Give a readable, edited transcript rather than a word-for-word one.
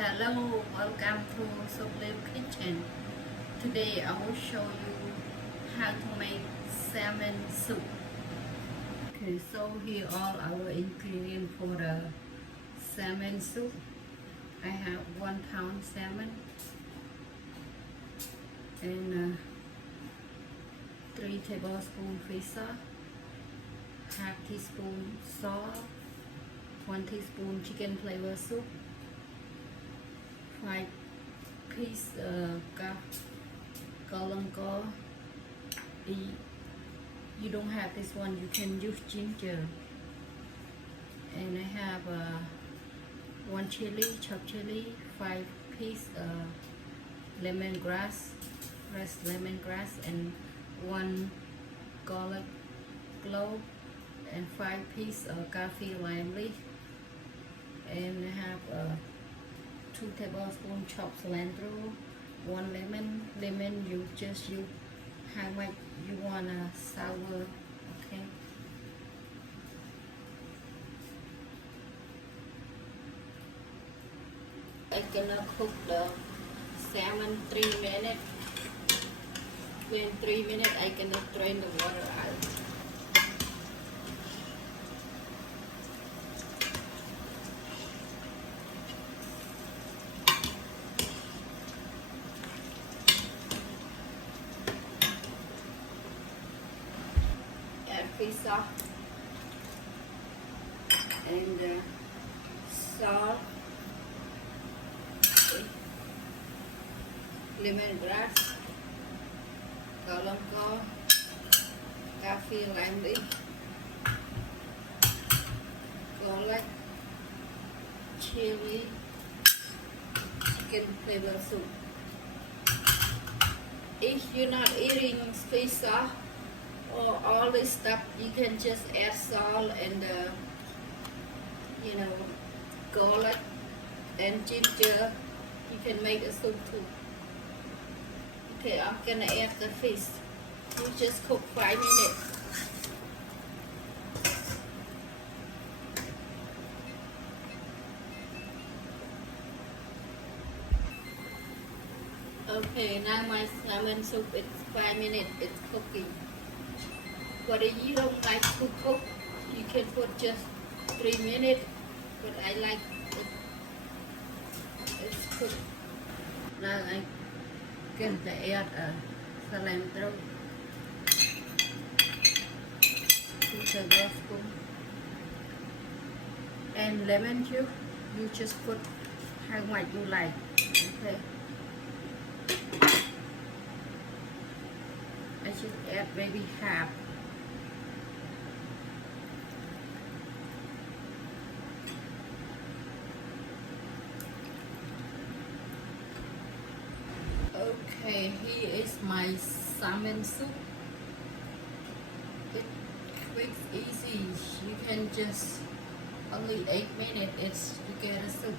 Hello, welcome to Soup Kitchen. Today I will show you how to make salmon soup. Okay, so here all our ingredients for the salmon soup. I have 1 pound salmon and 3 tablespoons fish sauce, half teaspoon salt, 1 teaspoon chicken flavor soup, 5 piece galonga. You don't have this one, you can use ginger. And I have 1 chili, chopped chili, 5 piece lemongrass, fresh lemongrass, and 1 garlic clove, and 5 piece Kaffir lime leaf. And I have 2 tablespoons chopped cilantro, 1 lemon. You just use how much you want sour. Okay. I'm gonna cook the salmon 3 minutes. When 3 minutes, I'm gonna drain the water out. Fish sauce and salt, lemongrass, galonga, Kaffir lime leaf, garlic, chili, chicken flavor soup. If you're not eating fish sauce or all this stuff, you can just add salt and garlic and ginger. You can make a soup too. Okay, I'm gonna add the fish. You just cook 5 minutes. Okay, now my salmon soup, it's 5 minutes, it's cooking. But if you don't like to cook, you can put just 3 minutes, but I like it's cooked. Now I'm going to add cilantro, 2 tablespoons, and lemon juice. You just put how much you like. Okay. I should add maybe half. Okay, here is my salmon soup. It's quick, easy. You can just only 8 minutes. It's to get a soup.